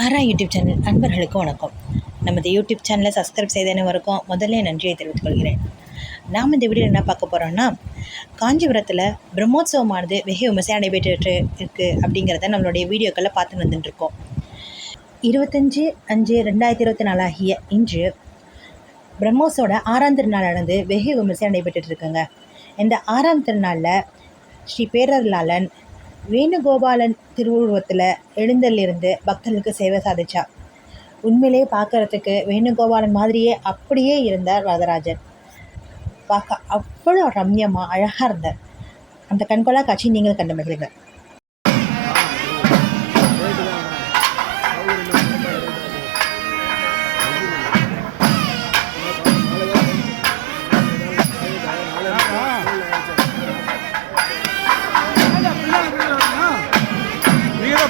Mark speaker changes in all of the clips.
Speaker 1: ஆரா YouTube channel அன்பர்களுக்கு வணக்கம். நமது யூடியூப் சேனலை சப்ஸ்கிரைப் செய்த அனைவருக்கும் முதல்ல நன்றியை தெரிவித்துக் கொள்கிறேன். நாம் இந்த வீடியோ என்ன பார்க்க போகிறோம்னா காஞ்சிபுரத்தில் பிரம்மோத்சவமானது வெகு விமர்சையாக நடைபெற்று இருக்குது அப்படிங்கிறத நம்மளுடைய வீடியோக்களை பார்த்து வந்துட்டுருக்கோம் இருபத்தஞ்சி அஞ்சு ரெண்டாயிரத்தி இருபத்தி நாலாகிய இன்று பிரம்மோஸோட ஆறாம் திருநாள் நடந்து வெகு விமர்சையாக நடைபெற்றுட்டு இருக்குங்க. இந்த ஆறாம் திருநாளில் ஸ்ரீ பேரர் லாலன் வேணுகோபாலன் திருவுருவத்தில் எழுந்தல்லிருந்து பக்தர்களுக்கு சேவை சாதிச்சா. உண்மையிலேயே பார்க்கறதுக்கு வேணுகோபாலன் மாதிரியே அப்படியே இருந்தார் வரதராஜன். பார்க்க அவ்வளோ ரம்யமாக அழகாக இருந்தார். அந்த கண்கொள்ளா காட்சி நீங்கள் கண்டு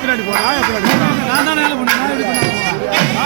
Speaker 2: பின்னாடி போறா நான் போறேன் நான் தான் பண்ணேன்